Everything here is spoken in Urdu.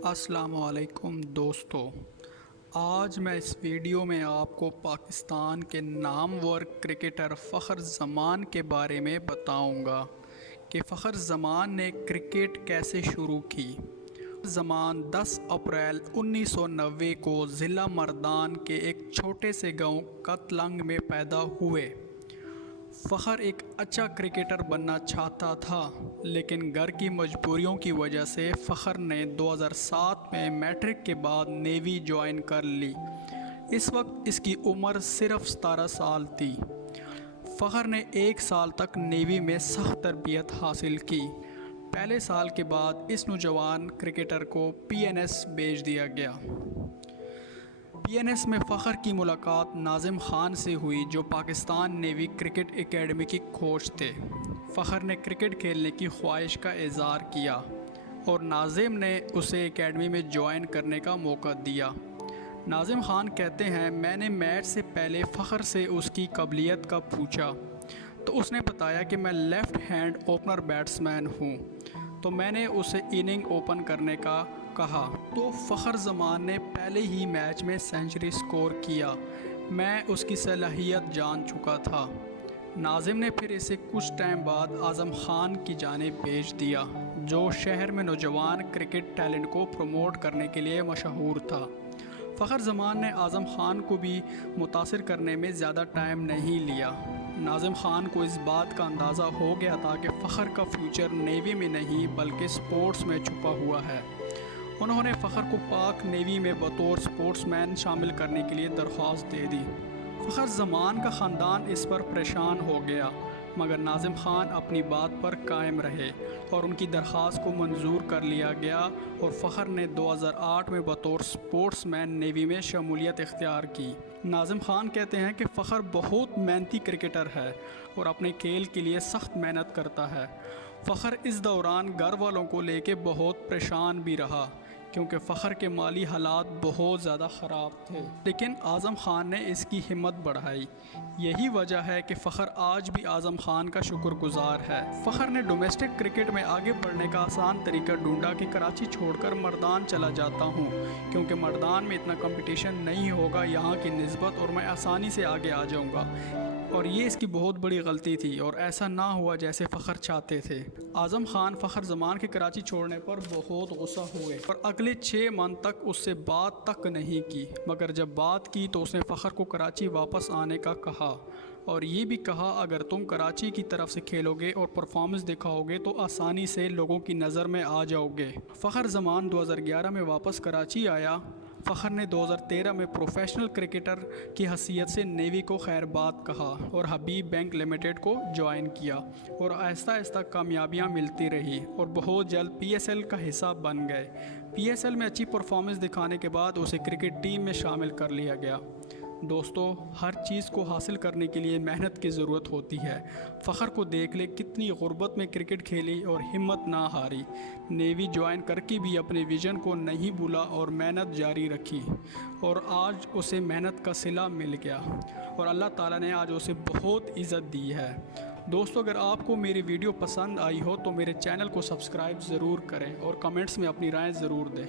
السلام علیکم دوستو، آج میں اس ویڈیو میں آپ کو پاکستان کے نامور کرکٹر فخر زمان کے بارے میں بتاؤں گا کہ فخر زمان نے کرکٹ کیسے شروع کی۔ زمان 10 اپریل 1990 کو ضلع مردان کے ایک چھوٹے سے گاؤں کتلنگ میں پیدا ہوئے۔ فخر ایک اچھا کرکٹر بننا چاہتا تھا، لیکن گھر کی مجبوریوں کی وجہ سے فخر نے 2007 میں میٹرک کے بعد نیوی جوائن کر لی۔ اس وقت اس کی عمر صرف 17 سال تھی۔ فخر نے 1 سال تک نیوی میں سخت تربیت حاصل کی۔ پہلے سال کے بعد اس نوجوان کرکٹر کو PNS بھیج دیا گیا۔ PNS میں فخر کی ملاقات ناظم خان سے ہوئی، جو پاکستان نیوی کرکٹ اکیڈمی کی کوچ تھے۔ فخر نے کرکٹ کھیلنے کی خواہش کا اظہار کیا اور ناظم نے اسے اکیڈمی میں جوائن کرنے کا موقع دیا۔ ناظم خان کہتے ہیں، میں نے میچ سے پہلے فخر سے اس کی قابلیت کا پوچھا تو اس نے بتایا کہ میں لیفٹ ہینڈ اوپنر بیٹسمین ہوں، تو میں نے اسے اننگ اوپن کرنے کا کہا تو فخر زمان نے پہلے ہی میچ میں سینچری سکور کیا۔ میں اس کی صلاحیت جان چکا تھا۔ ناظم نے پھر اسے کچھ ٹائم بعد اعظم خان کی جانب بھیج دیا، جو شہر میں نوجوان کرکٹ ٹیلنٹ کو پروموٹ کرنے کے لیے مشہور تھا۔ فخر زمان نے اعظم خان کو بھی متاثر کرنے میں زیادہ ٹائم نہیں لیا۔ ناظم خان کو اس بات کا اندازہ ہو گیا تھا کہ فخر کا فیوچر نیوی میں نہیں بلکہ سپورٹس میں چھپا ہوا ہے۔ انہوں نے فخر کو پاک نیوی میں بطور سپورٹس مین شامل کرنے کے لیے درخواست دے دی۔ فخر زمان کا خاندان اس پر پریشان ہو گیا، مگر ناظم خان اپنی بات پر قائم رہے اور ان کی درخواست کو منظور کر لیا گیا اور فخر نے 2008 میں بطور سپورٹس مین نیوی میں شمولیت اختیار کی۔ ناظم خان کہتے ہیں کہ فخر بہت محنتی کرکٹر ہے اور اپنے کھیل کے لیے سخت محنت کرتا ہے۔ فخر اس دوران گھر والوں کو لے کے بہت پریشان بھی رہا، کیونکہ فخر کے مالی حالات بہت زیادہ خراب تھے، لیکن اعظم خان نے اس کی ہمت بڑھائی۔ یہی وجہ ہے کہ فخر آج بھی اعظم خان کا شکر گزار ہے۔ فخر نے ڈومیسٹک کرکٹ میں آگے بڑھنے کا آسان طریقہ ڈھونڈا کہ کراچی چھوڑ کر مردان چلا جاتا ہوں، کیونکہ مردان میں اتنا کمپٹیشن نہیں ہوگا یہاں کی نسبت، اور میں آسانی سے آگے آ جاؤں گا۔ اور یہ اس کی بہت بڑی غلطی تھی اور ایسا نہ ہوا جیسے فخر چاہتے تھے۔ اعظم خان فخر زمان کے کراچی چھوڑنے پر بہت غصہ ہوئے اور اگلے 6 ماہ تک اس سے بات تک نہیں کی، مگر جب بات کی تو اس نے فخر کو کراچی واپس آنے کا کہا اور یہ بھی کہا، اگر تم کراچی کی طرف سے کھیلو گے اور پرفارمنس دکھاؤ گے تو آسانی سے لوگوں کی نظر میں آ جاؤ گے۔ فخر زمان 2011 میں واپس کراچی آیا۔ فخر نے 2013 میں پروفیشنل کرکٹر کی حیثیت سے نیوی کو خیر بات کہا اور حبیب بینک لمیٹڈ کو جوائن کیا، اور آہستہ آہستہ کامیابیاں ملتی رہی اور بہت جلد PSL کا حصہ بن گئے۔ PSL میں اچھی پرفارمنس دکھانے کے بعد اسے کرکٹ ٹیم میں شامل کر لیا گیا۔ دوستو، ہر چیز کو حاصل کرنے کے لیے محنت کی ضرورت ہوتی ہے۔ فخر کو دیکھ لے، کتنی غربت میں کرکٹ کھیلی اور ہمت نہ ہاری۔ نیوی جوائن کر کے بھی اپنے ویژن کو نہیں بھولا اور محنت جاری رکھی، اور آج اسے محنت کا صلہ مل گیا اور اللہ تعالیٰ نے آج اسے بہت عزت دی ہے۔ دوستو، اگر آپ کو میری ویڈیو پسند آئی ہو تو میرے چینل کو سبسکرائب ضرور کریں اور کمنٹس میں اپنی رائے ضرور دیں۔